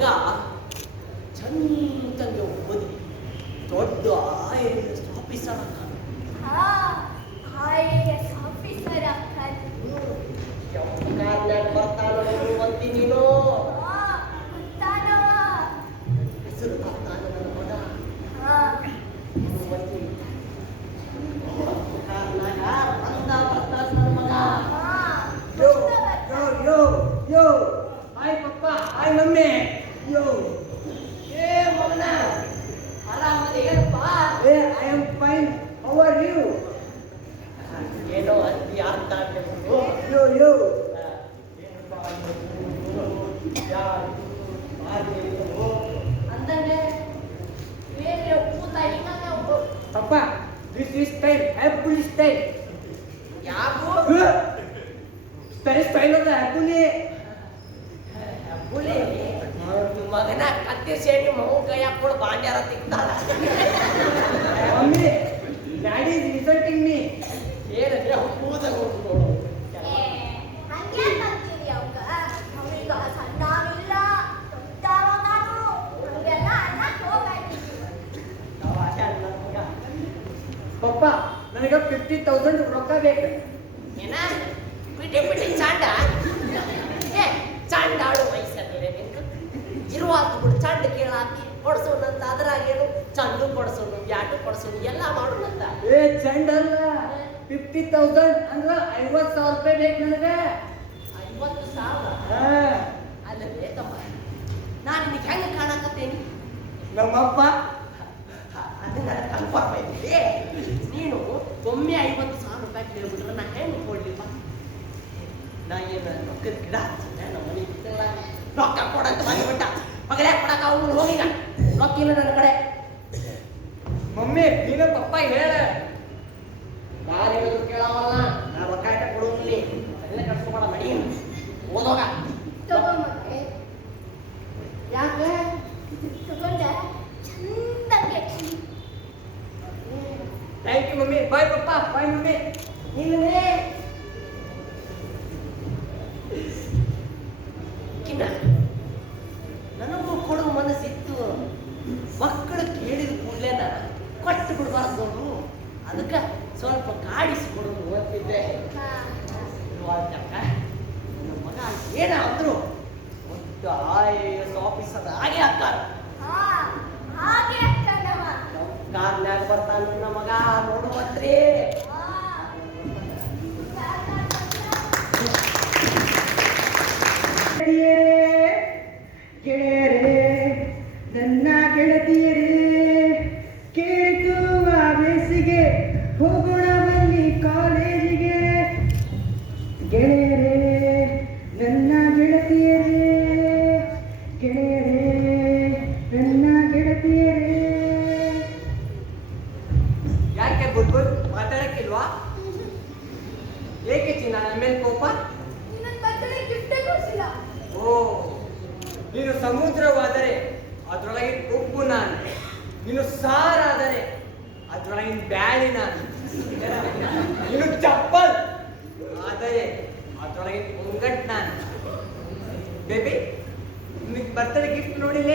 ಮಗ ಚಂದಂಗೆ ಓದಿ ದೊಡ್ಡ IAS ಆಫೀಸರ್ ಅಕ್ಕ. IAS ಆಫೀಸರ್ ಅಕ್ಕನ್. ಕಾರ್ನಾಗ ಬರ್ತಾನೋ ಅಂತಿ ನೀನು. ಬರ್ತಾನೋ. ಹೆಸರು ಬರ್ತಾನ ನನ್ನ ಮಗ. ಕಾರ್ನಾಗ ಬರ್ತಾನ ನನ್ನ ಮಗ. Yo, hi papa, hi mummy, yo. ಮಗನ ಆರಾಮದೆ ಏನಪ್ಪ? Hey, I am fine. How are you? ಏನೋ ಅಂತಿ ಅಂತ Yo. ಅಂದಂಗೆ ಬೇರೆ ಊಟ ಹಿಂಗ Papa, this is style, apple style. ಯಾಕೋ Style of the apple. ಹುಲಿ ಮಗನ ಕತ್ತಿ ಸೇರಿ ಮಗು ಕೈ ಹಾಕೊಂಡು ಬಾಂಡ್ಯಾರ ತಿಕ್ತಾಳ. Mummy, daddy is insulting me. ಏನಂದ್ರೆ ಕೂದಾಗ ನೋಡು. ಹಂಗೆ ಅಂತೀರಿ ಅವಾಗ. ಅವನಿಗ ಸಣ್ಣವಿಲ್ಲ ದೊಡ್ಡವ ನಾನು. ಹಂಗೆಲ್ಲ ಅನ್ನಕ್ ಹೋಗ್ಬೇಡಿ. Papa, ನನಗೆ 50,000 ರೊಕ್ಕ ಬೇಕು. ಏನ ಬಿಟ್ಟಿ ಚಾಂಡ ಏ ಚಾಂಡಾಳು ವಯಸ್ಸಲ್ಲಿದೆ ನಿಂದು ಇರುವಾತು ಬಿಡು. ಚಂಡ ಕೇಳಾಕಿ ಕೊಡ್ಸೋನಂತ ಅದ್ರಾಗೇನು ಚಂಡು ಕೊಡ್ಸೋನು ಬ್ಯಾಟು ಕೊಡ್ಸೋನು ಎಲ್ಲ ಮಾಡೋಣಂತ. ಏ ಚಂಡಲ್ಲ 50,000 ಅಂದ್ರೆ 50,000 ರೂಪಾಯಿ ಬೇಕು ನನಗೆ. 50,000 ಅಲ್ಲದೆ ತಮ್ಮ ನಾನು ನಿನಗೆ ಹೆಂಗೆ ಕಾಣಕತ್ತೇನಿ? ನಮ್ಮಪ್ಪ ಅದು ನನಗೆ ಕನ್ಫರ್ಮ್ ಐತಿ. ನೀನು ಒಮ್ಮೆ 50,000 ರೂಪಾಯಿ ಕೇಳ್ಬಿಟ್ರೆ ನಾ ಹೆಂಗೆ ಕೊಡ್ಲಿಪ್ಪ? ನಾ ಏನು ರೊಕ್ಕದ ಗಿಡ ಹಚ್ಚಿದ್ದೆ ನಮ್ಮ ಮನೆ ಇದ್ದಲ್ಲ ರೊಕ್ಕ ಕೊಡಂತ ಬಂದ್ಬಿಟ್ಟ. ಮಗಳೇ ಕೊಡಕ್ಕೆ ಅವ್ನು ಹೋಗಿಲ್ಲ, ರೊಕ್ಕ ಇಲ್ಲ ನನ್ನ ಕಡೆ. ಮಮ್ಮಿ ನೀನು ಪಪ್ಪ ಹೇಳ. ನಾನು ಹೇಳಿದ್ರು ಕೇಳವಲ್ಲ, ನಾ ರೊಕ್ಕ ಇಟ್ಟ ಕೊಡೋದಿಲ್ಲ. ಎಲ್ಲ ಕಟ್ಸ್ಕೊಬೇಡ ನಡಿ ಓದೋಗ. ತಗೊಂಬಂದೆ. ಯಾಕೆ ತಗೊಂಡ ಚಂದಂಗೆ. Thank you mummy. Bye papa, bye mummy. ಇಲ್ಲವೇ ಕಿನ್ನ ನನಗೂ ಕೊಡೋ ಮನಸ್ಸಿತ್ತು. ಮಕ್ಕಳು ಕೇಳಿದ ಕೂಡಲೇನ ಕೊಟ್ಟು ಬಿಡಬಾರ್ದು ನೋಡು. ಅದಕ್ಕೆ ಸ್ವಲ್ಪ ಕಾಡಿಸಿಕೊಡೋದು ಓದ್ತಿದ್ದೆ. ಇರುವಾಗಕ್ಕ ನನ್ನ ಮಗ ಏನ ಅಂದ್ರು ದೊಡ್ಡ IAS ಆಫೀಸರ್ ಹಾಗೆ ಅಕ್ಕಾರ. ಹಾಗೆ ಅಕ್ಕನವ. ಕಾರ್ನ್ಯಾಗ ಬರ್ತಾನ ನನ್ನ ಮಗ ನೋಡುವಂತ್ರಿ. ಗೆಳೆಯರೇ, ನನ್ನ ಗೆಳತಿಯರೇ, ಕೇಳುವ ಬೇಸಿಗೆ ಹೋಗೋಣ ಬನ್ನಿ ಕಾಲೇಜಿಗೆ. ಗೆಳೆಯರೇ, ನನ್ನ ಗೆಳತಿಯರೇ, ಗೆಳೆಯರೇ, ನನ್ನ ಗೆಳತಿಯರೇ. ಯಾಕೆ ಬುಲ್ಬುಲ್ ಮಾತಾಡಕ್ಕಿಲ್ವಾ? ಏಕೆ ಚಿನ್ನ ನನ್ನ ಮೇಲೆ ಕೋಪ? ನನ್ನ ಬರ್ತಡೇ ಗಿಫ್ಟ್ ಕೊಡ್ಸಿಲ್ಲ. ಓ, ನೀನು ಸಮುದ್ರವಾದರೆ ಅದರೊಳಗಿನ ಉಪ್ಪು ನಾನು, ನೀನು ಸಾರಾದರೆ ಅದರೊಳಗಿನ ಬ್ಯಾಳಿ ನಾನು, ನೀನು ಚಪ್ಪಲ್ ಆದರೆ ಅದರೊಳಗಿನ ಮುಂಗಟ್ ನಾನು. ಬೇಬಿ, ನಿನಗೆ ಬರ್ತಡೇ ಗಿಫ್ಟ್ ನೋಡಿಲ್ಲ?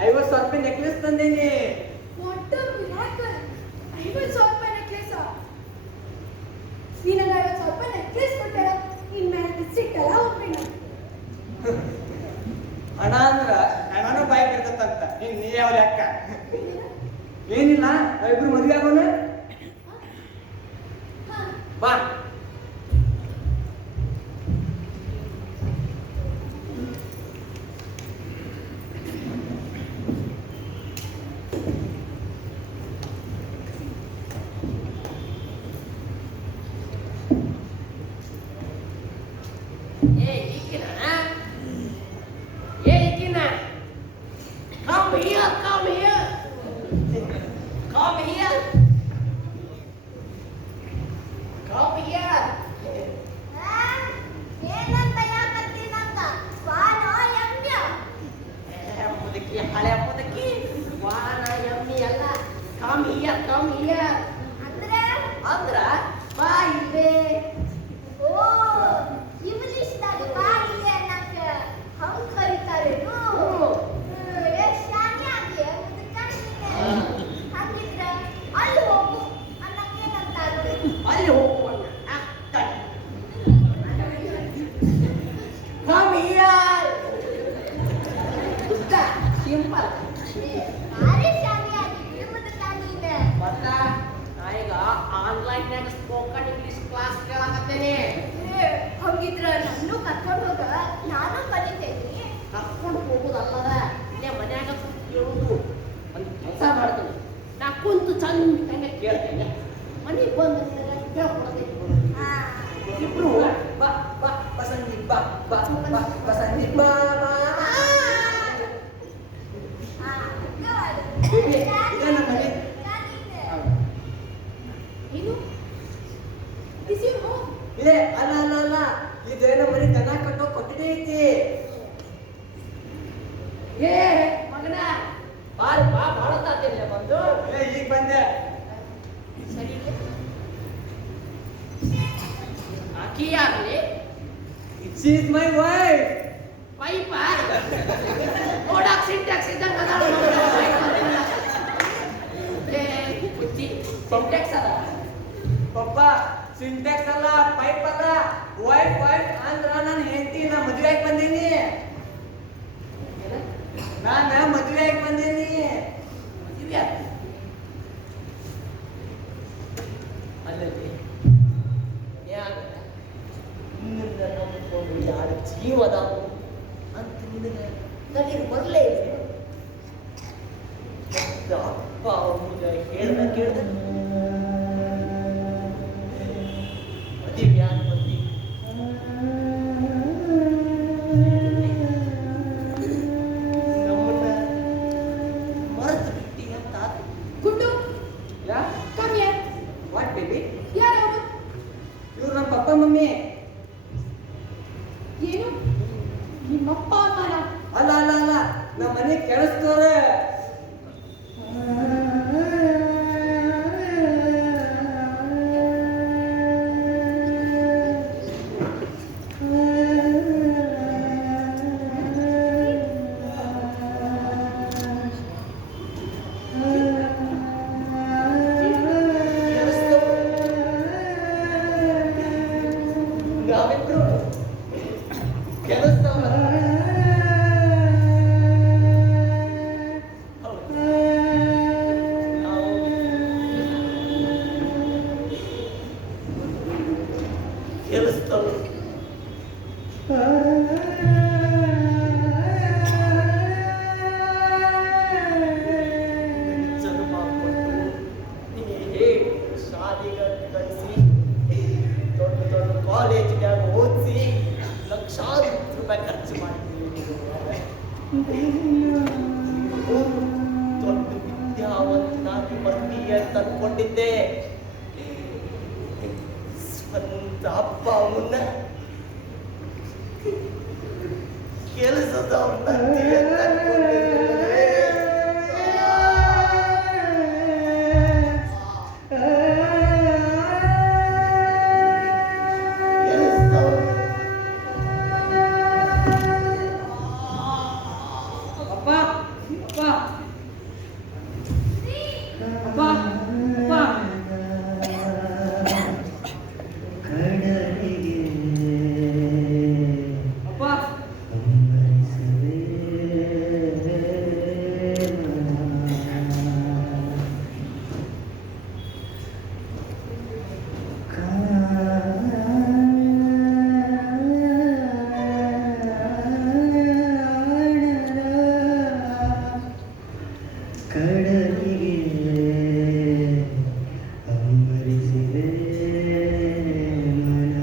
50,000 ರೂಪಾಯಿ ನೆಕ್ಲೆಸ್ ತಂದೇನೆ. What a miracle. 50,000 ರೂಪಾಯಿ ನೆಕ್ಲೆಸ್. ನೀನು 50,000 ರೂಪಾಯಿ ನೆಕ್ಲೆಸ್ ಕೊಟ್ಟೆ. ನಿನ್ನ ಮೇಲೆ ಸಿಟ್ಟಲ್ಲ ಹೋಗ್ಬೇಡ. ಹಣ ಅಂದ್ರ ಹಣನೂ ಬಾಯಿ ಬಿಡ್ತಂತ. ನೀ ಯಾವ ಲೆಕ್ಕ? ಏನಿಲ್ಲ, ನಾವಿಬ್ರು ಮದುವೆ ಆಗೋಣ ಬಾ. ಏನಂತ ಯಾಕತ್ತಿ ನಂಗ? ಸ್ವಾನೋ ಯಮ್ಯ? ಹಳೆ ಮುದಕಿ ವಾನ ಎಮ್ಮಿ ಎಲ್ಲ ಕಮ್ ಹಿಯರ್ ಅಂದ್ರೆ ಅಂದ್ರ ಬಾ ಇಲ್ಲೇ. ಓ, ಇಂಗ್ಲಿಷ್ದಾಗ ಬಾಯಿಗೆ ಅನ್ನಕ್ಕೆ ಹಂಗ್ ಕರೀತಾರೇನು? ಸಿಂಪಲ್ ಭಾರಿ ಶಾಲೆಯಾಗಿ ಮತ್ತೆ ನೀನು ಮತ್ತ ನಾ ಈಗ ಆನ್ಲೈನ್ಯಾಗ ಸ್ಪೋಕನ್ ಇಂಗ್ಲಿಷ್ ಕ್ಲಾಸ್ ಕೇಳಕತ್ತೇನೆ. ಹಂಗಿದ್ರ ನನ್ನೂ ಕರ್ಕೊಂಡು ಹೋಗ, ನಾನು ಕಲಿತೇನೆ. ಕರ್ಕೊಂಡು ಹೋಗುದಲ್ಲದ ಇಲ್ಲೇ ಮನ್ಯಾಗ ಕೂತ್ ಕೇಳುದು. ಒಂದು ಕೆಲಸ ಮಾಡ್ತೀನಿ, ನಾ ಕುಂತು ಚಂದಂಗ ಕೇಳ್ತೇನೆ, ಮನೆಗೆ ಬಂದು ಕೇಳ್ಕೊಡ್ತೇನೆ. ಇಬ್ರು ಬಾ ಬಾ ಬಸಂದಿ ಬಾ ಬಾ ಬಾ ಬಸಂದಿ ಬಾ ಬಾ ಬೇಬಿ ಇದ ನಮ್ಮ ಮನೆ. ಏನು ದಿಸ್ ಯು ಹೋಮ್? ಏ ಅಲ್ಲ ಅಲ್ಲ ಅಲ್ಲ, ಇದು ನಮ್ಮ ಮನೆ ದನ ಕಟ್ಟೋ ಕೊಟ್ಟಿಗೆ ಐತಿ. ಏ ಮಗನ ಬಾರಿ ಬಾ ಬಾಳತ್ತಾತಿಲ್ಲ ಬಂದು. ಏ ಈಗ ಬಂದೆ. ಸರಿ ಆಕಿ ಯಾರ್ಲಿ? She is my wife. ಪೈಪ ಓಡಾಕ್ ಸಿಂಟ್ಯಾಕ್ಸ್ ಇದ್ದಂಗ ಅದಾಳ ಏ ಬುದ್ಧಿ ಸಿಂಟ್ಯಾಕ್ಸ್ ಅದ. ಪಪ್ಪ ಸಿಂಟ್ಯಾಕ್ಸ್ ಅಲ್ಲ, ಪೈಪ್ ಅಲ್ಲ. ವೈಫ್ ವೈಫ್ ಅಂದ್ರ ನಾನು ಹೆಂಡತಿ, ನಾ ಮದುವೆ ಆಗಿ ಬಂದೀನಿ. ನಾನು ಮದುವೆ ಆಗಿ ಬಂದೀನಿ. ಮದುವೆ ಆಯ್ತು ಅಲ್ಲಲ್ಲಿ ಯಾಕ ನಿನ್ನ ನಂಬ್ಕೊಂಡು ಯಾರು ಜೀವ ಅದಾವು ಅಂತ ನಿನಗೆ ನನಗೆ ಬರಲೇ ಇಲ್ಲ. ಮತ್ತೆ ಅಪ್ಪ ಅವ್ನಿಗೆ ಕೇಳ್ದ ಮದುವೆ ಯಾರು ಬಂದಿ ನಮ್ಮನ್ನ ಮರೆತು ಬಿಟ್ಟಿ ಅಂತ ಆತು. ಗುಡ್ಡು ಯಾ ಕಮ್ ಹಿಯರ್. What baby? ಯಾರು ಅವರು? ಇವ್ರು ನಮ್ಮ ಪಪ್ಪ ಮಮ್ಮಿ. ಏನು ನಿಮ್ಮಪ್ಪ ಅಮ್ಮನ? ಅಲ್ಲ ಅಲ್ಲ ಅಲ್ಲ, ನಮ್ಮ ಮನೆ ಕೆಳಸ್ತವ್ರ. ನಾವಿಬ್ರು ಕೆಲಸದವ್ರ. ಹೌದು. ನಾವು ಕೆಲಸದವ್ರು. ಜನ್ಮ ಕೊಟ್ಟು ನೀ ಶಾಲೆಗೆ ಕಳಿಸಿ ದೊಡ್ಡ ದೊಡ್ಡ ಕಾಲೇಜಿನಾಗ ಓದಿಸಿ ಲಕ್ಷಾಂತರ ರೂಪಾಯಿ ಖರ್ಚು ಮಾಡಿದ್ದೀವಿ. ದೊಡ್ಡ ವಿದ್ಯಾವಂತನಾಗಿ ಬರ್ತೀಯ ಅಂತ ಅನ್ಕೊಂಡಿದ್ದೆ. ಸ್ವಂತ ಅಪ್ಪ ಅವನ್ನ ಕೆಲಸದವ್ರನ್ನ ಅಪ್ಪ ಅಪ್ಪ ಅಪ್ಪ ಅಪ್ಪ ಅಪ್ಪ ಕಡಲಿಗೆ ಅಂಬರಿಸಿದೆ ಮನ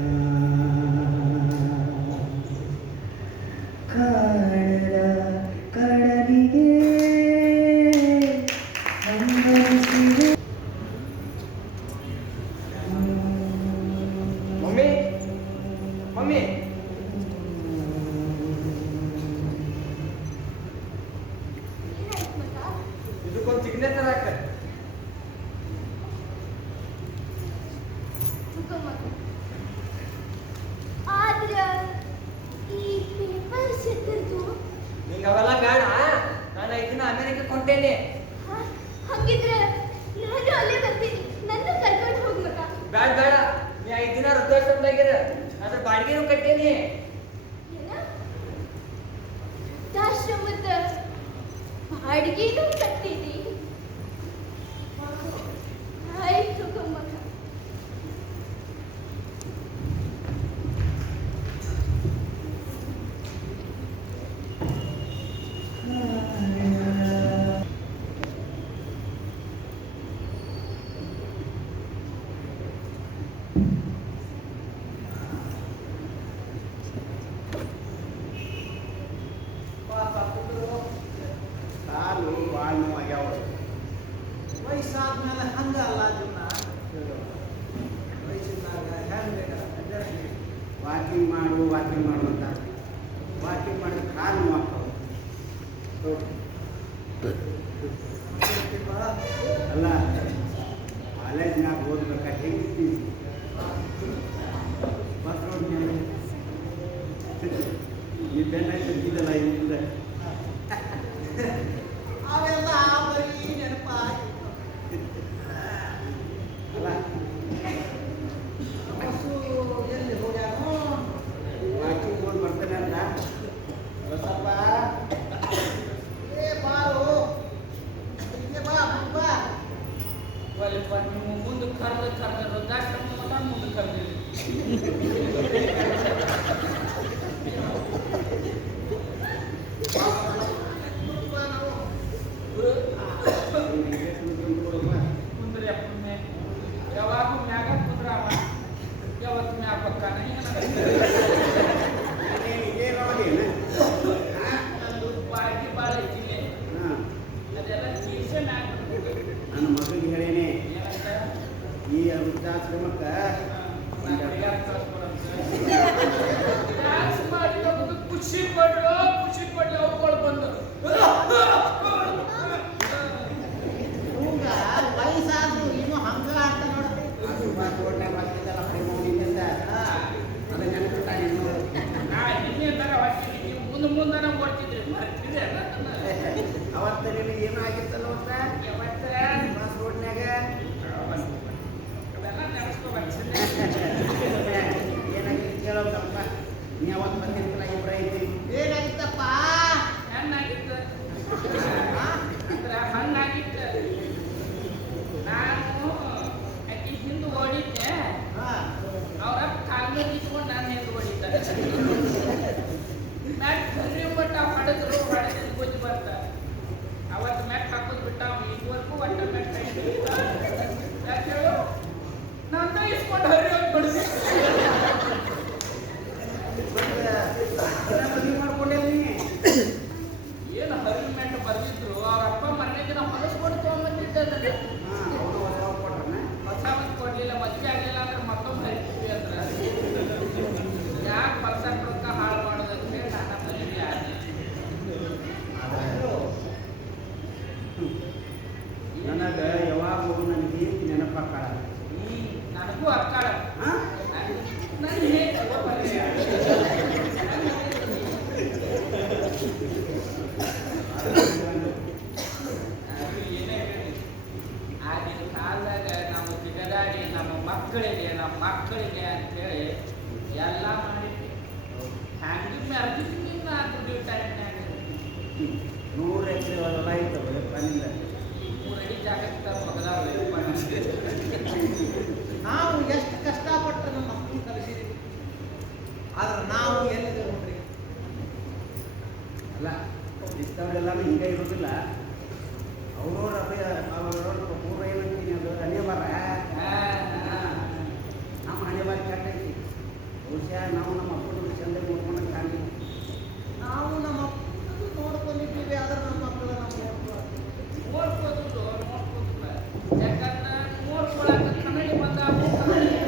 ಕಾಣದ ಕಡಲಿಗೆ ಅಂಬರಿಸಿದೆ. ಮಮ್ಮಿ ಮಮ್ಮಿ ಏನಾಯ್ತು ಮಗ? ಇದಕ್ಕೊಂದು ಸಿಗ್ನೇಚರ್ ಹಾಕ. ತಗೋ ಮಗ. ಆದ್ರ ಈ ಪೇಪರ್ ಸಿಕ್ಕಿದ್ದು ನಿಂಗೆ ಅವೆಲ್ಲ ಬೇಡ. ನಾನು ಇದನ್ನ ಅಮೆರಿಕಕ್ಕೆ ಹೊಂಟೇನಿ. ಹಂಗಿದ್ರೆ ನಾನು ಅಲ್ಲೇ ಬರ್ತೀನಿ. ನನ್ನ ಕರ್ಕೊಂಡು ಹೋಗ್ ಮಗ. ಬೇಡ ಬೇಡ, ನೀ 5 ದಿನ ವೃದ್ಧಾಶ್ರಮದಾಗಿರ. ಅದ್ರ ಬಾಡಿಗೆನೂ ಕಟ್ಟೇನಿ. ಏನ? ವೃದ್ಧಾಶ್ರಮದ ಮಡಗಿನೂ ಕಟ್ಟಿದಿ. ಆಯ್ತು ಗಮ್ಮಕ್ಕ. ಕಾಲು ಭಾಳ ನೋವಾಗ್ಯಾವ. ವಯಸ್ಸಾದ್ಮೇಲೆ ಹಂಗಲ್ಲ ಅದನ್ನ ವಯಸ್ಸಿನಾಗ ಹೆಂಗೆ ವಾಕಿಂಗ್ ಮಾಡು ಅಂತ ವಾಕಿಂಗ್ ಮಾಡಿದ್ರೆ ಕಾಲು ನೋವಾಗ್ತಾವ. ಅಲ್ಲ ಕಾಲೇಜ್ನಾಗ ಓದ್ಬೇಕಾ ಹೆಂಗಿರ್ತೀವಿ ಬಸ್ ರೋಡ್ ಮೇಲೆ ಈ ಬೆನ್ನಾಯ್ತು ಇದ್ದಲ್ಲ ಇಲ್ಲಿಂದ ಅವೆಲ್ಲ ಬರೀ ನೆನಪ ಅಲ್ಲ ಬಸ್ಸು ಎಲ್ಲಿ ಹೋಗ್ಯಾನೋ ವಾಕಿಂಗ್ ಹೋಗಿ ಬರ್ತಾನೆ ಅಂತ ಬಸಪ್ಪ ಏ ಬಾರು ಇಲ್ಲೇ ಬಾ ಬಾ ನೀವು ಮುಂದೆ ಕರೆದ ವೃದ್ಧಾಶ್ರಮ ಮುಂದೆ ಕರೆದಿರಿ ಕುಂದ್ರಿ ಅಪ್ಪನೇ ಯಾವಾಗ ಮ್ಯಾಗ ಕುಂದ್ರ ಯಾವತ್ತು ಮ್ಯಾಗ ಪಕ್ಕನ ಬಾಳ್ಗಿ ಬಾಳ ಐತಿಲೆ ಅದೆಲ್ಲ ಚೀಸೆ ಮ್ಯಾಗ ನನ್ನ ಮಗನಿಗೆ ಹೇಳೇನೆ ಈ ವೃದ್ಧಾಶ್ರಮಕ್ಕೆ ಖುಷಿ ಪಡ್ಲಿ ಅವುಗಳು ಬಂದು ವಯಸ್ಸಾದ್ರು ಇನ್ನೂ ಹಂಗ ಅಂತ ನೋಡ್ರಿ ಅದು ನೆನಪಿಟ್ಟಾಗ ನಿನ್ನೆ ತರ ಹೊಟ್ಟಿದ್ವಿ ಮುಂದೆ ನಾವು ಓಡ್ತಿದ್ರಿ ಮರ್ತಿದೆ ಅವತ್ತ ನೀನು ಏನೂ ಆಗಿತ್ತಲ್ಲ ಬಸ್ ರೋಡ್ನ್ಯಾಗ ಅವೆಲ್ಲ ನೆನೆಸ್ಕೋಬೇಕು ಏನಾಗಿತ್ತು ಕೇಳೋದಪ್ಪ ನೀ ಅವತ್ತು ಬಂದಿರ್ತಲ್ಲ ಇಬ್ಬರ ಐತಿ ಏನಾಗಿತ್ತಪ್ಪ ಹೆಣ್ಣಾಗಿತ್ತು ಅಂದ್ರೆ ಹಣ್ಣಾಗಿತ್ತು ನಾನು ಆಕೆ ಹಿಂದೆ ಓಡಿದ್ದೆ ಅವ್ರ ಕಾಲ್ ಮೇಲೆ ಇಟ್ಕೊಂಡು ನಾನು ಹಿಂದೆ ಓಡಿದ್ದೆ ಮ್ಯಾಕ್ ಕರಿ ಬಟ್ಟ ಹೊಡೆದ್ರು ಗೊಜ್ಜು ಬರ್ತ ಅವತ್ತು ಮ್ಯಾಕ್ ಹಾಕೋದು ಬಿಟ್ಟ ಇದುವರೆಗೂ ಒಟ್ಟ ಮ್ಯಾಕ್ ಯಾಕೆ ಹೇಳು ನನ್ನ ಇಸ್ಕೊಂಡು ಹರಿಯೋದು ಬಿಡಿಸಿ ಏನು ಹರಿಮೆಂಟ್ ಬರ್ದಿದ್ರು ಅವ್ರ ಅಪ್ಪ ಮನೆ ದಿನ ಹೊಲಸ್ಕೊಂಡು ತೊಗೊಂಬಂದಿದ್ದ ಹೊಸ ಒಂದು ಕೊಡ್ಲಿಲ್ಲ ಮದುವೆ ಆಗಲಿಲ್ಲ ಅಂದ್ರೆ ಮತ್ತೊಂದು ಹರಿತೀವಿ ಅಂದ್ರೆ ಯಾಕೆ ಹೊಲಸಕ್ಕ ಹಾಳು ಮಾಡೋದು ಅಂತ ಹೇಳಿ ನನ್ನ ಮದುವೆ ಆಗಿ ನನಗೆ ಯಾವಾಗೂ ನನಗೆ ನೆನಪಾಕಾಳ ನನಗೂ ಅಕ್ಕಾಳ ನಾನು ಹೇಗೆ ಏನೇ ಹೇಳಿ ಆಗಿನ ಕಾಲದಾಗ ನಾವು ಜಿಗದಾಡಿ ನಮ್ಮ ಮಕ್ಕಳಿಗೆ ಅಂತೇಳಿ ಎಲ್ಲ ಮಾಡಿದ್ವಿ ಹ್ಯಾಂಗಿ ಮೆರ್ದಿದ್ವಿ ದುಡ್ಡು ಟೈಮ್ನಾಗ 100 ಎಕರೆ ಹೊಲ ಇರ್ತವೆ ಬಂದ 3 ಅಡಿ ಜಾಗಕ್ಕೆ ಮಗದಾವ ನಾವು ಎಷ್ಟು ಕಷ್ಟಪಟ್ಟು ನಮ್ಮ ಮಕ್ಕಳು ಕಲಿಸಿದ್ವಿ ಆದ್ರೆ ನಾವು ಎಲ್ಲಿದೆ ನೋಡ್ರಿ ಅಲ್ಲ ಇಷ್ಟವರೆಲ್ಲಾನು ಹಿಂಗೆ ಇರೋದಿಲ್ಲ ಅವ್ರವ್ರ ಪೂರ್ವ ಏನಂತೀನಿ ಅದು ಹಣೆ ಬರ ನಮ್ಮ ಹಣೆ ಬಾರಿ ಕಟ್ಟೈತಿ ಬಹುಶಃ ನಾವು ನಮ್ಮ ಮಕ್ಕಳು ಚಂದ ನೋಡ್ಕೊಂಡು ಕಾಣಿ ನಾವು ನಮ್ಮ ಮಕ್ಕಳು ನೋಡ್ಕೊಂಡಿದ್ದೀವಿ ಆದ್ರೆ ನಮ್ಮ ಮಕ್ಕಳು ನಾವು ನೋಡ್ಕೋದು ಯಾಕಂದ್ರೆ ನೋಡ್ಕೊಳಕ್ಕೆ ಕನ್ನಡಿ ಬಂದಾಗ ನಮಗೆ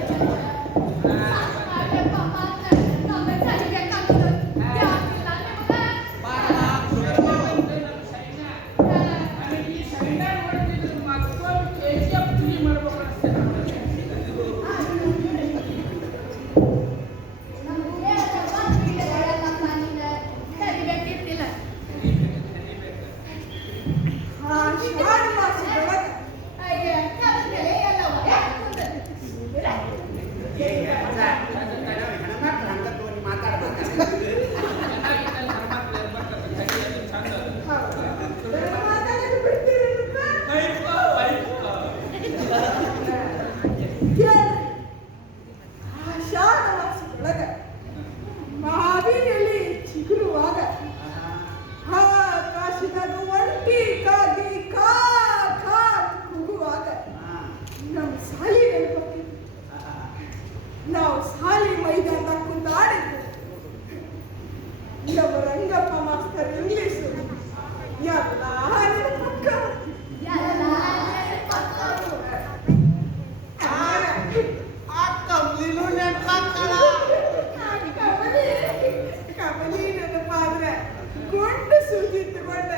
ಗುಂಡು ಸೂಜಿ ತಗೊಂಡ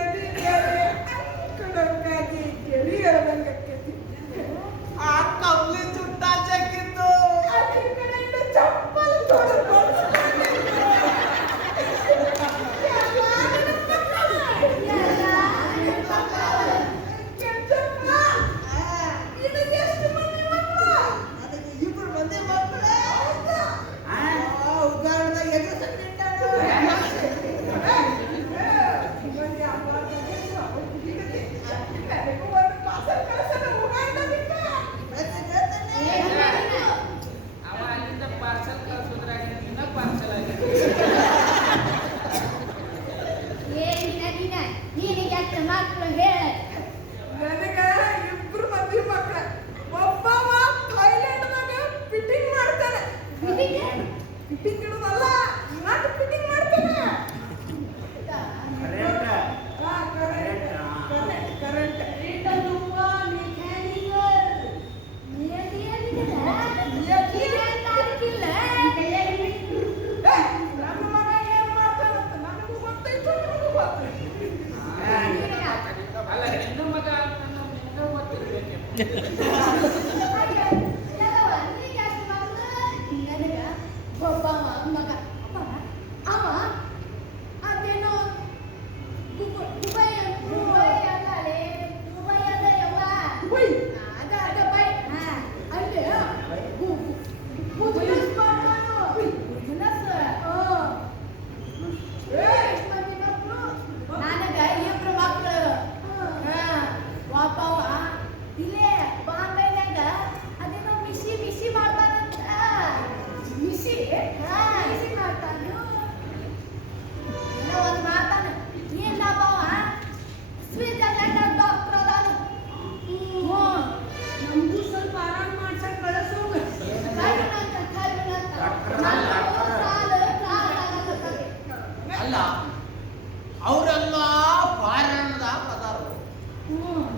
ಎದೆ ಕಡಕ್ಕಾಗಿ ಗೆಳಿ ಹೇಳ್ದಂಗೆ ಆಕ್ಕೈತಿ. ಆ ಕವ್ಲಿ ಚುಟ್ಟ ಚಕ್ಕಿದ್ದು ಅದ್ರ ಕಡೆಯಿಂದ ಚಪ್ಪಲ್ ತೊಡೆದು ಅವ ಅಲ್ಲಿಂದ ಪಾರ್ಸಲ್ ಕಳ್ಸೋದ್ರಾಗ ನಿನ್ನ ಪಾರ್ಸಲ್ ಆಗಿದೆ. ನನಗ ಇಬ್ರು ಮಂದಿ ಮಕ್ಳ. ಒಬ್ಬವ ಥೈಲ್ಯಾಂಡ್ದಾಗ ಫಿಟ್ಟಿಂಗ್ ಮಾಡ್ತಾನೆ. ಫಿಟ್ಟಿಂಗ್ ಇಡುದಲ್ಲ, ನಾಟ್ ಫಿಟ್ಟಿಂಗ್ ಮಾಡ್ತಾನೆ. ಕರೆಂಟ್ ನನ್ನ ಮಗ ಏನ್ ಮಾಡ್ತಾನಂತ ನನಗೂ ಗೊತ್ತೈತು, ನಿನಗೂ ಗೊತ್ತೈತು. ಅಲ್ಲ ನಿನ್ನ ಮಗ ಅಂತ ನಿನ್ನ ಗೊತ್ತಿರ್ಬೇಕು. ಅಲ್ಲ ಅವರೆಲ್ಲ ಫಾರಿನ್ದಾಗ ಅದಾರು.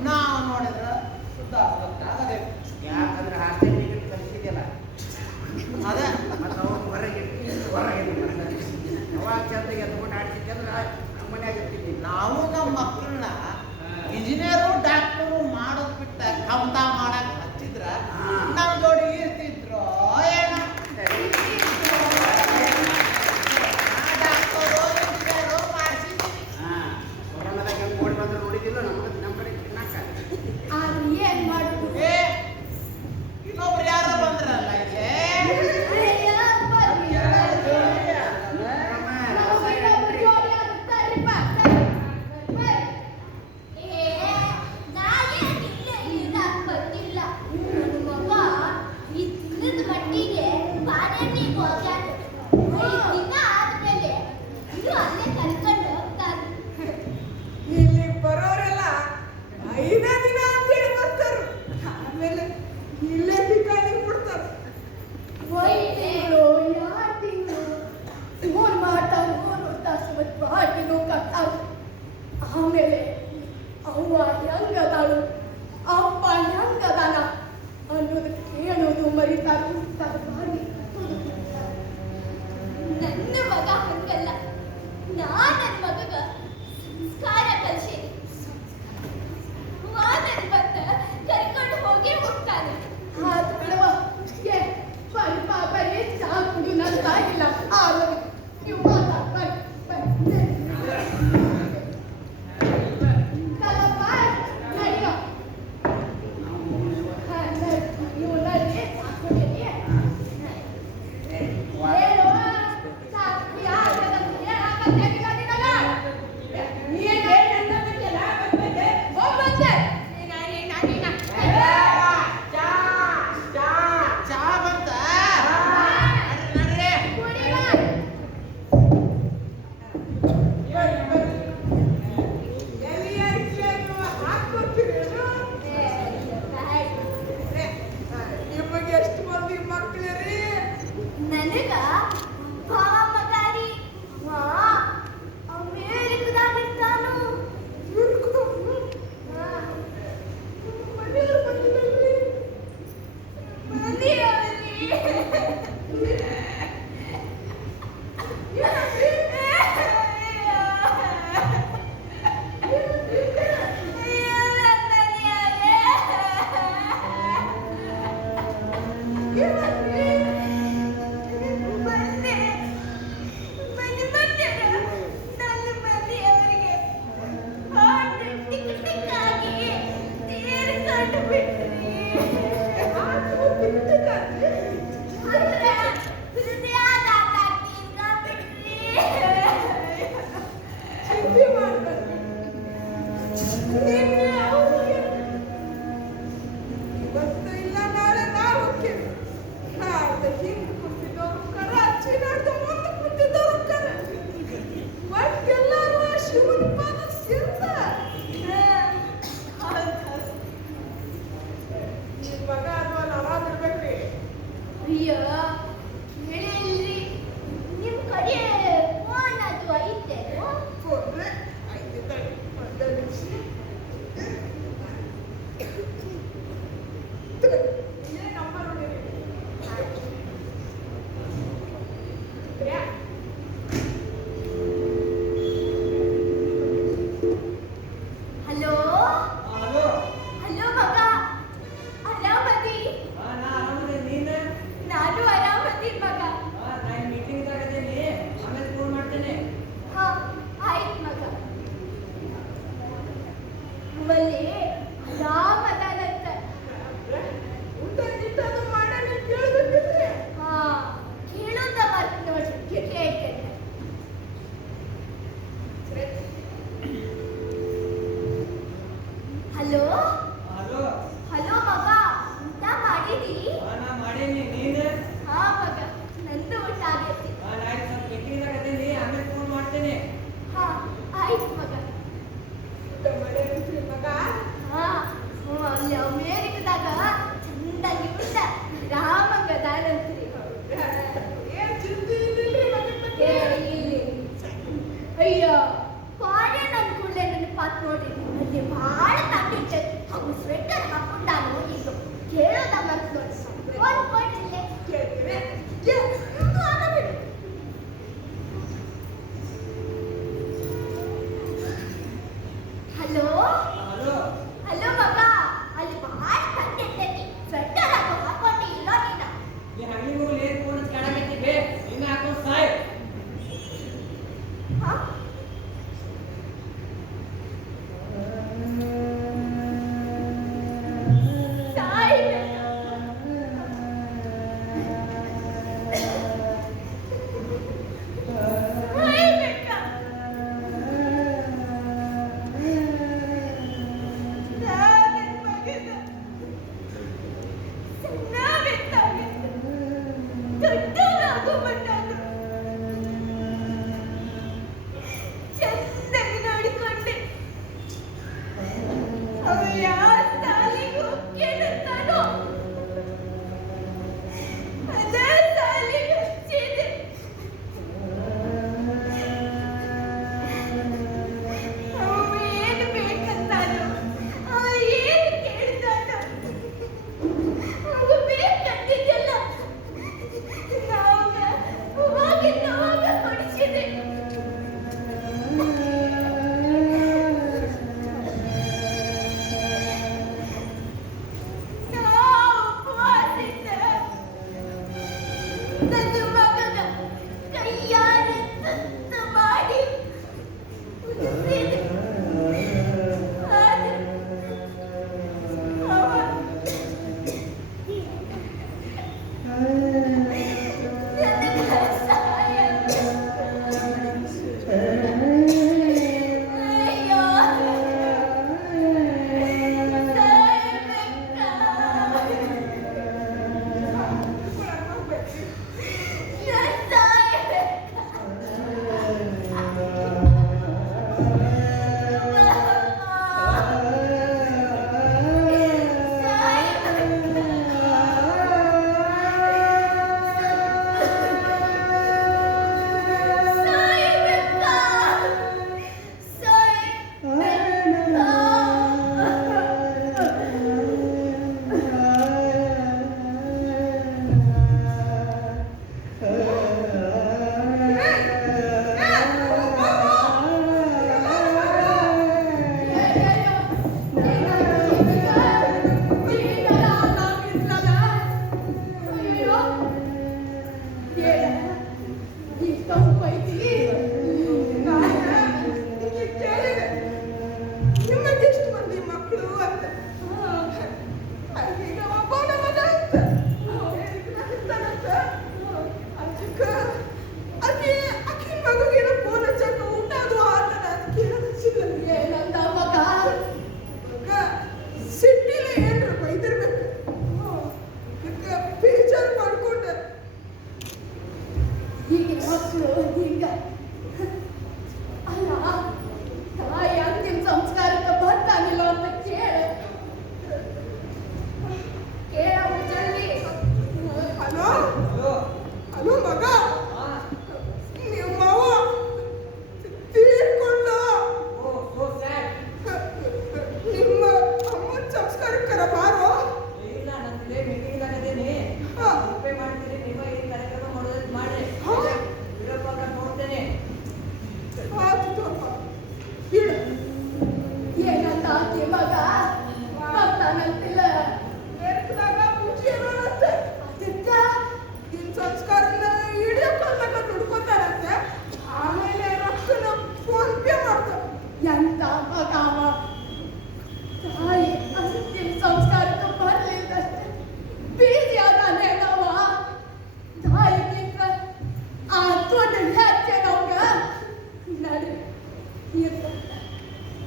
ನಾವು ನೋಡಿದ್ರೆ ಶುದ್ಧ ಆಗದೆ. ಯಾಕಂದ್ರೆ ಹಾಸ್ಟೆಲ್ ಟಿಕೆಟ್ ಕಲಿಸಿದ್ಯಲ್ಲ ಅದ ಮತ್ತೆ ಅವ್ರು ಹೊರಗೆ ಅವಾಗ ಚಂದಗೆ ಎತ್ಕೊಂಡು ಆಡ್ತಿದ್ದಂದ್ರೆ ನಮ್ಮ ಮನ್ಯಾಗ ಇರ್ತಿದ್ವಿ. ನಾವು ನಮ್ಮ ಮಕ್ಕಳನ್ನ ಇಂಜಿನಿಯರು ಡಾಕ್ಟರು ಮಾಡೋದು ಬಿಟ್ಟ ಕಮ್ತ ಮಾಡಕ್ ಹಚ್ಚಿದ್ರ ನಮ್ಮ ಜೋಡಿ ಇರ್ತಿದ್ರು ಏನೋ. ಇನ್ನೊಬ್ರು ಯಾರೋ ಬಂದ್ರಲ್ಲ ಇಲ್ಲಿ. ಇಲ್ಲಿ ಬರೋರೆಲ್ಲ 5 ದಿನ ಅಂತೇಳಿ ಬರ್ತಾರೆ. ಆಮೇಲೆ ಇಲ್ಲೇ ಠಿಕಾಣಿ ಬಿಡ್ತಾರೆ. ಆಮೇಲೆ ಅವ್ವ ಹೆಂಗದಾಳು ಅಪ್ಪ ಹೆಂಗದಾನ ಅನ್ನೋದು ಕೇಳೋದು ಮರಿತಾರೆ. ನನ್ನ ಮಗ ಹಂಗಲ್ಲ. ನನ್ನ ಮಗಗ ಸಂಸ್ಕಾರ ಕಲ್ಸೇನಿ. ನನ್ನ ಬಂದ ಕರ್ಕೊಂಡು ಹೋಗಿ ಹೋಗ್ತಾನೆ. ಆತು ಬಿಡವ, ಬರೀ ಚಾ ಕುಡಿ ನನ್ನ ತಾಯಿಲ್ಲ. ನೀವು ಮಾತಾಡ್ಬಾರ್ದು. ಚಾ ಬಂತ ನಿಮಗೆ ಎಷ್ಟು ಮಂದಿ ಮಕ್ಕಳ್ರಿ? ನನಗ ಭಾವ ಮಗಾರಿ ಅಮೇರಿಕದಾಗಿರ್ತಾನು. ಮನೆಯವ್ರು ಬಂದಿರಲ್ರಿ? ಶಿವನ ಪಾದ ಸೇರ್ತ ನಿನ್ ಮಗ ಅಥವಾ ಆರಾಮ್ ಇರ್ಬೇಕ್ರಿ ಅಯ್ಯೋ ಹೇಳಿ ಇಲ್ರಿ ನಿಮ್ ಕಡೆ ಫೋನ್ ಅದು ಐತೇನು ಫೋನ್ ಆಯ್ತಿದ್ದಾಳೆ ಒಂದೇ ನಿಮಿಷ ಇಲ್ಲೇ ನಂಬರ್ ಹೊಡೀರಿ ಹಲೋ ಹಲೋ ಹಲೋ ಮಗ ಆರಾಮದಿ ನಾ ಆರಾಮದೆ ನೀನು ನಾನು ಆರಾಮದಿ ಮಗ ನಾ ಮೀಟಿಂಗ್ ಇದ್ದೀನಿ ಆಮೇಲೆ ಫೋನ್ ಮಾಡ್ತೇನೆ ಹಾ ಆಯ್ತು ಮಗ ಮಲ್ಲಿ ಆರಾಮದಾನಂತ ಊಟ ಗಿಟ್ಟ ಅದು ಮಾಡಲ್ಲ ಕೇಳ್ಬೇಕಿದ್ರೆ ಹಾ ಕೇಳೋದ ಮಾತು ನೋಡಿ ಕೇಳ್ತೇನೆ ಹಲೋ ಹಲೋ ಹಲೋ ಮಗ ಊಟ ಮಾಡಿದಿ ನಾ ಮಾಡೇನಿ ನೀನು ಹಾ ಮಗ ನಂದು ಊಟ ಆಗೈತಿ ನಾ ಸ್ವಲ್ಪ ಮೀಟಿಂಗ್ ಇದ್ದೀನಿ ಆಮೇಲೆ ಫೋನ್ ಮಾಡ್ತೇನೆ ಹಾ ಆಯ್ತು ಮಗ ಊಟ ಮಾಡ್ಯಾರಂತ್ರಿ ಮಗ ಹಾ ಅಲ್ಲಿ ಅಮೇರಿಕದಾಗ ಚಂದಾಗಿ ಊಟ ರಾಮಂಗದಾನಂತ್ರಿ ಏನ್ ಚಿಂತೆ ಇಲ್ಲಿಲ್ರಿ ಮಗನ್ ಬಗ್ಗೆ ಏ, ಇಲ್ಲಿ. ಅಯ್ಯೋ ಫಾರಿನ್ ಅನ್ಕೊಂಡೆ ನನ್ನ ಪಾತ್ ನೋಡ್ರಿ ಅಲ್ಲಿ ಬಹಳ ತಂದಿದ್ದೆ ಹಾಗೂ ಸ್ವೆಟರ್ ಹಾಕೊಂಡಾನು ಇದು ಕೇಳೋದ ಮರ್ತು ನೋಡಿ ಫೋನ್ ಕೊಡ್ರಿಲ್ಲೇ ಕೇಳ್ತೀವಿ ಇನ್ನೂ ಆಗಬೇಡಿ ಹಲೋ ಹಲೋ ಹಲೋ ಮಗ ಅಲ್ಲಿ ಬಹಳ ತಂದಿರ್ತೈತಿ ಸ್ವೆಟರ್ ಹಾಕೊಂಡಿ ಇಲ್ಲ ನೀನ ನೀ ಹಳ್ಳಿ ಹೋಗ್ಲಿ ಫೋನ್ ಕೆಳಗೈತಿ ಬೇ ನಿನ್ನ ಹಾಕೊಂಡು ಸಾಯ್ ಹಾ ಸಾಯ್ಬೇಕ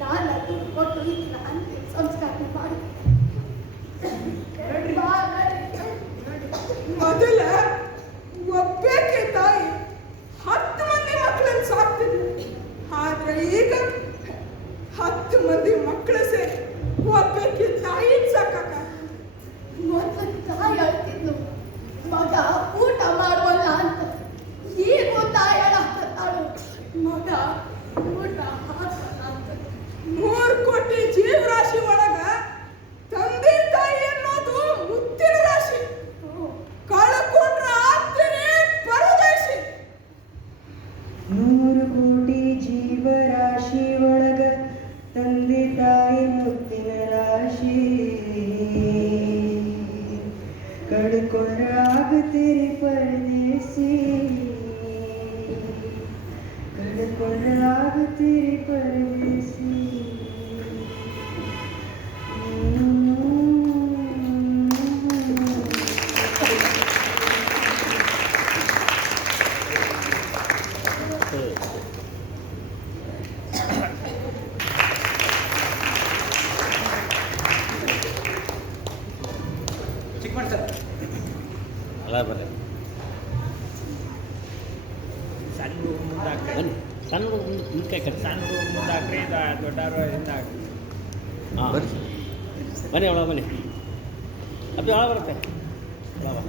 ನಾನು ದುಡ್ಡು ಕೊಟ್ಟು ಇದನ್ನ ಅಂತಿಮ ಸಂಸ್ಕಾರ ಮಾಡಿ ಮೊದಲ ಒಬ್ಬಾಕೆ ತಾಯಿ 10 ಮಂದಿ ಮಕ್ಕಳನ್ನು ಸಾಕ್ತಿದ್ರು. ಆದ್ರೆ ಈಗ 10 ಮಂದಿ ಮಕ್ಕಳು ಸೇರಿ ಒಬ್ಬಾಕೆ ತಾಯಿ ಸಾಕಾಗ. ಮೊದಲು ತಾಯಿ ಹೇಳ್ತಿದ್ಲು ಮಗ ಊಟ ಮಾಡುವಲ್ಲ ಅಂತ. ಈಗ ತಾಯಿ ಹೇಳಾಕತ್ತಾಳು ಮಗ ಊಟ ಹಾಕಲ್ಲ ಅಂತ. 3 ಕೋಟಿ ಜೀವರಾಶಿ ಒಳಗ ತಂದೆ ತಾಯಿ ಅನ್ನೋದು ಮುತ್ತಿನ ರಾಶಿ. ಕಳ್ಕೊಂಡ್ರ ಆಗ್ತೇನೆ ಪರದೇಶಿ. 100 ಕೋಟಿ ಜೀವರಾಶಿ ಒಳಗ ತಂದೆ ತಾಯಿ ಮುತ್ತಿನ ರಾಶಿ ಕಳ್ಕೊಂಡ್ರ ಆಗತೀರಿ ಪರದೇಶಿ ಕಳ್ಕೊಂಡ್ರ ಆಗತೀರಿ ಪರದೇಶಿ. ಚಿಕ್ಕಮಣ್ ಸರ್ ಅಲ್ಲ ಬರ್ರಿ ಸಣ್ಣ ಮುಂದಾಕ್ರಿ ಬನ್ನಿ ಸಣ್ಣ ಮುಂದೆ ಕಟ್ಟಿ ಸಣ್ಣ ಮುಂದಾಕ್ರಿ ದೊಡ್ಡವರು ಹಿಂದಾಕ್ರಿ. ಹಾಂ ಬನ್ನಿ ಒಳಗೆ ಬನ್ನಿ ಅದು ಒಳಗೆ ಬರುತ್ತೆ ಒಳಗೆ ಬಾ.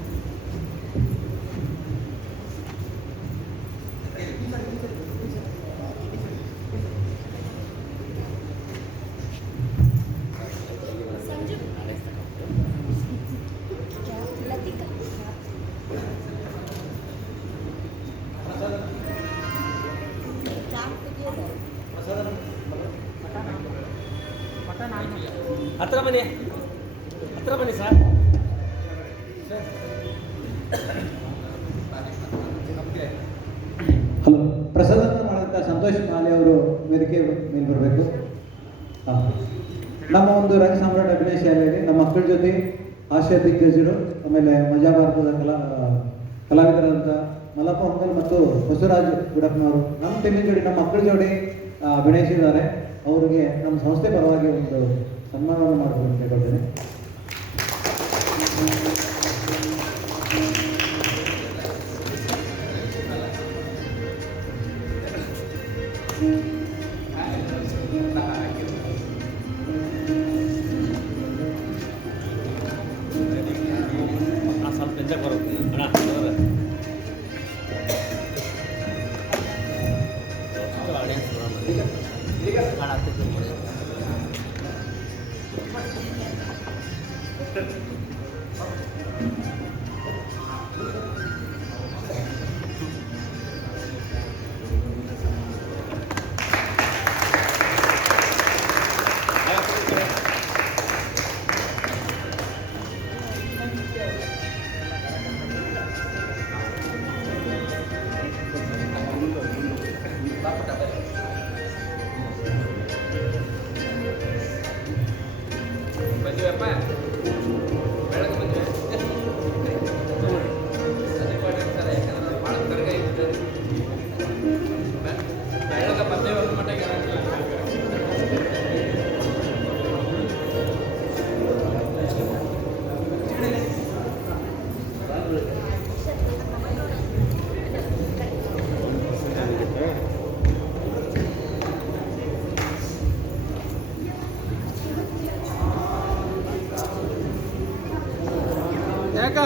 ಹತ್ರ ಬನ್ನಿ ಸರ್. ಹಲೋ, ಪ್ರಸಾದವನ್ನು ಮಾಡಿದಂಥ ಸಂತೋಷ್ ಮಾಲೆ ಅವರು ವೇದಿಕೆ ಮೇಲೆ ಬರಬೇಕು. ನಮ್ಮ ಒಂದು ರಂಗ ಸಾಮ್ರಾಟ್ ಅಭಿನಯ ಶಾಲೆಯಲ್ಲಿ ನಮ್ಮ ಮಕ್ಕಳ ಜೊತೆ ಹಾಸ್ಯ ದಿಗ್ಗಜರು, ಆಮೇಲೆ ಮಜಾ ಭಾರತದ ಕಲಾವಿದರಾದಂಥ ಮಲ್ಲಪ್ಪ ಹೊಂಗಲ್ ಮತ್ತು ಬಸವರಾಜ್ ಗುಡಪ್ಪನವರು ನಮ್ಮ ಟೀಮಿನ ಜೋಡಿ ನಮ್ಮ ಮಕ್ಕಳ ಜೋಡಿ ಅಭಿನಯಿಸಿದ್ದಾರೆ. ಅವರಿಗೆ ನಮ್ಮ ಸಂಸ್ಥೆ ಪರವಾಗಿ ಒಂದು ಸನ್ಮಾನವನ್ನು ಮಾಡಬೇಕು ಅಂತ ಕೇಳ್ತೇನೆ. ಸ್ವಲ್ಪ ಪೆಂಚಕ್ಕೆ ಬರುತ್ತೆ ಅಣ್ಣ ಬಂದಿವಪ್ಪ ಬೆಳಗ್ಗೆ ಬಂದಿವೆ ಯಾಕಂದ್ರೆ ಭಾಳ ಕರಗ ಇರ್ತದೆ. ಬೆಳಗ್ಗೆ ಬಂದೇವೆ ಒಂದು ಮಟ್ಟಿಗೆ ಯಾಕ